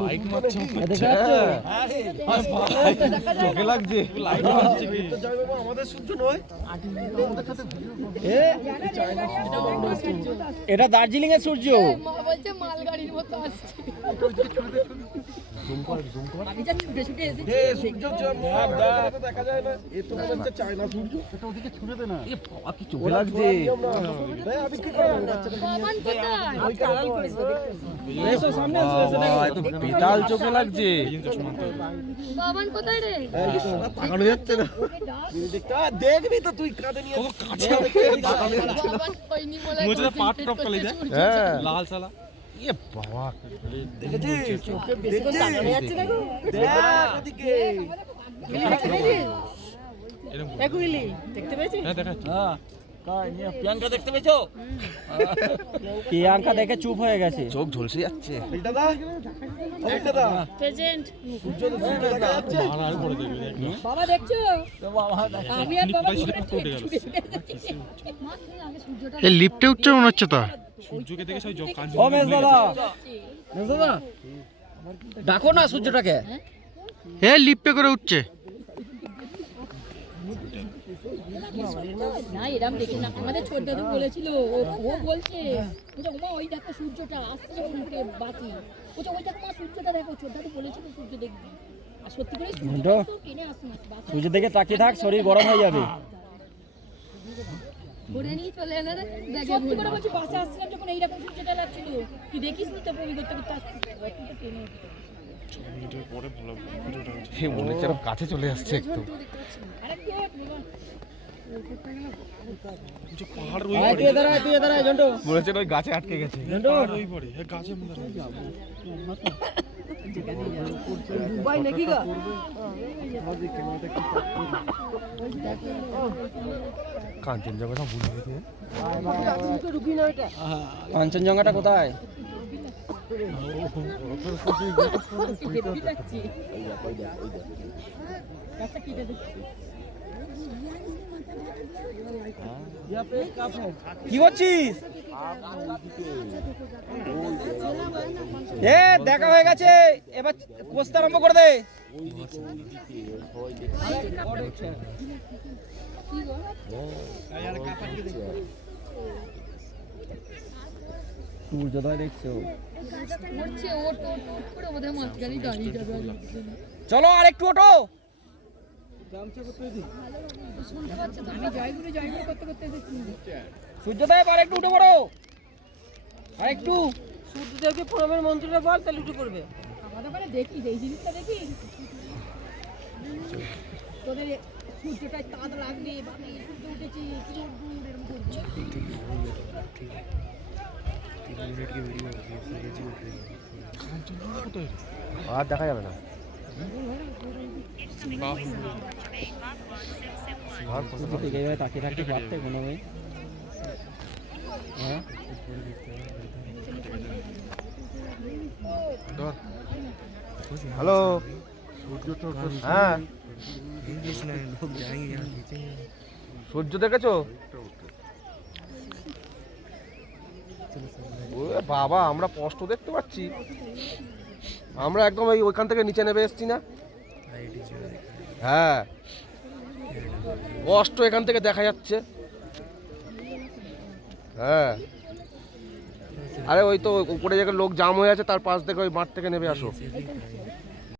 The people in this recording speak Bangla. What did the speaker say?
লাইট মারছে চোখে লাগছে লাইট মারছে কি আমাদের সূর্য নয় এটা দার্জিলিং এর সূর্য বলছে মালগাড়ির মতো আসছে আমি যা ছুটে ছুটে এসেছি দেখা যায় না এ তো মনে হচ্ছে চায়না সূর্য এটা ওদিকে ছুড়ে দে না এ বাবা কি চোখে লাগছে আমি কি করব বাবান কোথায় ওই কালার এসো সামনে এসো এত বিশাল চোখে লাগছে বাবান কোথায় রে তাকানো যাচ্ছে না দেখবি তো তুই কাঁধে নিয়ে কাছে বাবান কইনি বলে মুঝে পাট টপ করে দে হ্যাঁ লাল সালা এ বাবা দেখেছিস চোখে বেশি তাকানো যাচ্ছে না গো দেখ ওদিকে এগুলি দেখতে পেয়েছিস হ্যাঁ দেখাচ্ছি প্রিয়াঙ্কা দেখতে পেয়েছো প্রিয়াঙ্কা দেখে চুপ হয়ে গেছে চোখ ঝলসে যাচ্ছে দাদা দাদা প্রেজেন্ট সূর্য দেখা যাচ্ছে আর করে দেবে বাবা দেখছো আমি আর বাবা এই লিফটে উঠছে মনে হচ্ছে তো। সূর্যকে দেখে সবাই কাঞ্চন ও মেজ দাদা ডাকো না সূর্যটাকে এ লিফটে করে উঠছে। না এরকম দেখি না আমাদের ছোট দাদু বলেছিল ও বলছে ওমা ওই দেখো সূর্যটা আসছে যখন উঠে বাসি ওই দেখো মা সূর্যটা দেখো ছোট দাদু বলেছিল সূর্য দেখবি আর সত্যি করে সূর্যটা তো টেনে আসে না সূর্য দেখে তাকিয়ে থাক শরীর গরম হয়ে যাবে ভরে নিয়ে চলে এলে রে সত্যি করে বলছি বাসে আসছিলাম যখন এইরকম সূর্যটা লাগছিল তুই দেখিস নি তো পরি করতে করতে আসছিস টেনে পরে ভালো ভিডিওটা হে মনে হচ্ছে আরো কাছে চলে আসছে একটু আরে কে যে পাহাড় ওই তুই দাঁড়া জন্টু মনে হচ্ছে ওই গাছে আটকে গেছে পাহাড় ওই পড়ে হ্যাঁ গাছের মধ্যে দুবাই নাকি গো কাঞ্চনজঙ্ঘা ভুলে গেছে কাঞ্চনজঙ্ঘাটা কোথায় কি করছিস এ দেখা হয়ে গেছে এবার পোস্ট আরম্ভ করে দে সূর্যোদয় দেখছো করছে ও টো করে বোধহয় মাঝখানে দাঁড়িয়ে যাবে চলো আর একটু ওঠো শুনতে পাচ্ছ তো আমি জয়গুরু করতে করতে এসেছি সূর্যোদয় আর একটু উঠে পড়ো আর একটু সূর্যদেবকে প্রণামের মন্ত্রটা বল তাহলে উঠে পড়বে আমাদের ওখানে দেখি এই জিনিসটা দেখি তোদের সূর্যটা তাঁত লাগবে বাকি সূর্য উঠেছে কি দূর এরকম করছে আর দেখা যাবে না এইভাবে তাকিয়ে থাকতে পারতে কোনো মেয়ে হ্যাঁ হ্যালো হ্যাঁ সূর্য দেখেছো ওরে বাবা আমরা স্পষ্ট দেখতে পাচ্ছি আমরা একদম ওইখান থেকে নিচে নেমে এসেছি না হ্যাঁ স্পষ্ট এখান থেকে দেখা যাচ্ছে হ্যাঁ আরে ওই তো উপরে জায়গায় লোক জাম হয়ে আছে তার পাশ থেকে ওই মাঠ থেকে নেমে আসো